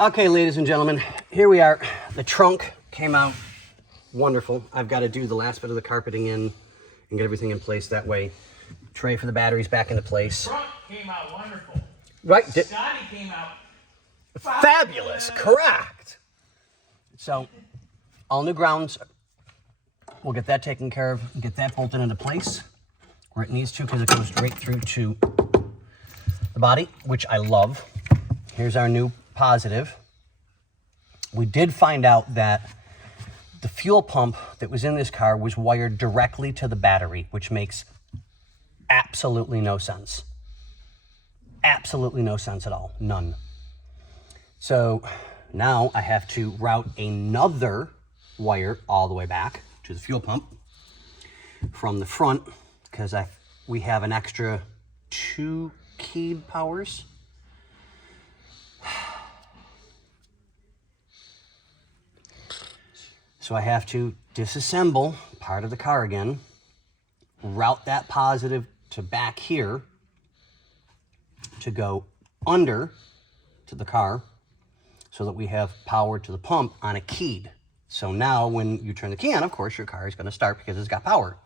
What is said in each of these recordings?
Okay, ladies and gentlemen, here we are. The trunk came out wonderful. I've got to do the last bit of the carpeting in and get everything in place that way. Tray for the batteries back into place. The trunk came out wonderful. Right. Scotty came out fabulous. Correct. So, all new grounds. We'll get that taken care of, get that bolted into place where it needs to, because it goes straight through to the body, which I love. Here's our new positive. We did find out that the fuel pump that was in this car was wired directly to the battery, which makes absolutely no sense. Absolutely no sense at all. None. So now I have to route another wire all the way back to the fuel pump from the front, because we have an extra 2 keyed powers. So I have to disassemble part of the car again, route that positive to back here to go under to the car so that we have power to the pump on a keyed. So now when you turn the key on, of course, your car is going to start because it's got power.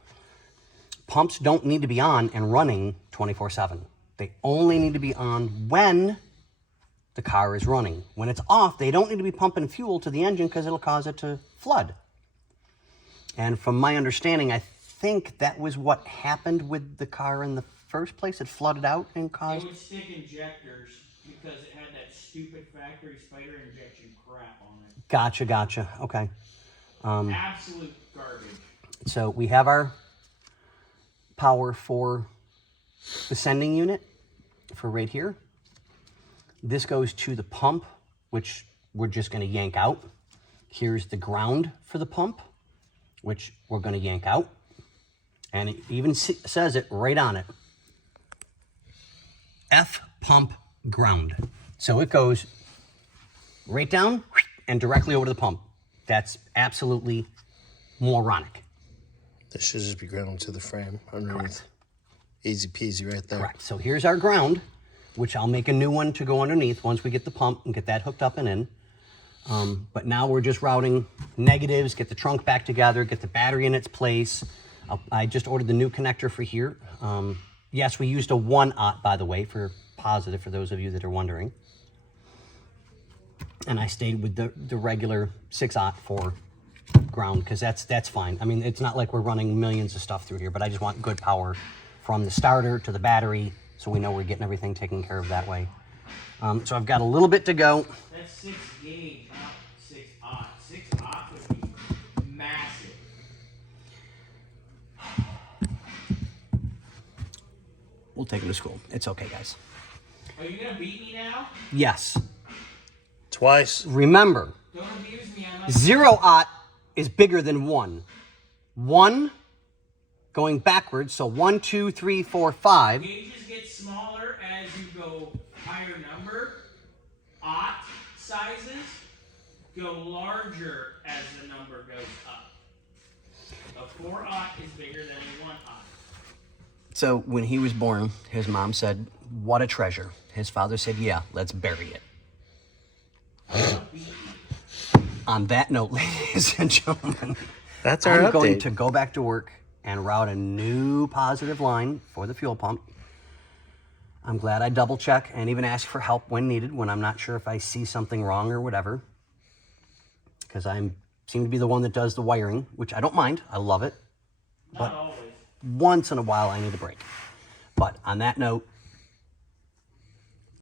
Pumps don't need to be on and running 24/7. They only need to be on when the car is running. When it's off, they don't need to be pumping fuel to the engine because it'll cause it to flood. And from my understanding, I think that was what happened with the car in the first place. It flooded out and caused... It would stick injectors because it had that stupid factory spider injection crap on it. Gotcha. Okay. Absolute garbage. So we have our power for the sending unit for right here. This goes to the pump, which we're just going to yank out. Here's the ground for the pump, which we're going to yank out. And it even says it right on it. F pump ground. So it goes right down and directly over to the pump. That's absolutely moronic. This should just be ground to the frame underneath. Correct. Easy peasy right there. Correct. So here's our ground, which I'll make a new one to go underneath once we get the pump and get that hooked up and in. But now we're just routing negatives, get the trunk back together, get the battery in its place. I just ordered the new connector for here. Yes, we used a 1/0, by the way, for positive, for those of you that are wondering. And I stayed with the regular 6/0 for ground, because that's fine. I mean, it's not like we're running millions of stuff through here, but I just want good power from the starter to the battery, so we know we're getting everything taken care of that way. So I've got a little bit to go. That's 6 gauge, not 6/0. 6/0 would be massive. We'll take him to school. It's okay, guys. Are you going to beat me now? Yes. Twice. Remember, Don't abuse me. I'm not 0/0 is bigger than 1. 1 going backwards, so 1, 2, 3, 4, 5. Gauges get smaller as you go higher number. 0 sizes go larger as the number goes up. A 4/0 is bigger than a 1/0. So when he was born, his mom said, "What a treasure." His father said, "Yeah, let's bury it." On that note, ladies and gentlemen, That's our I'm update. going to go back to work and route a new positive line for the fuel pump. I'm glad I double check and even ask for help when needed, when I'm not sure if I see something wrong or whatever. Because I seem to be the one that does the wiring, which I don't mind. I love it. Not always. Once in a while, I need a break. But on that note,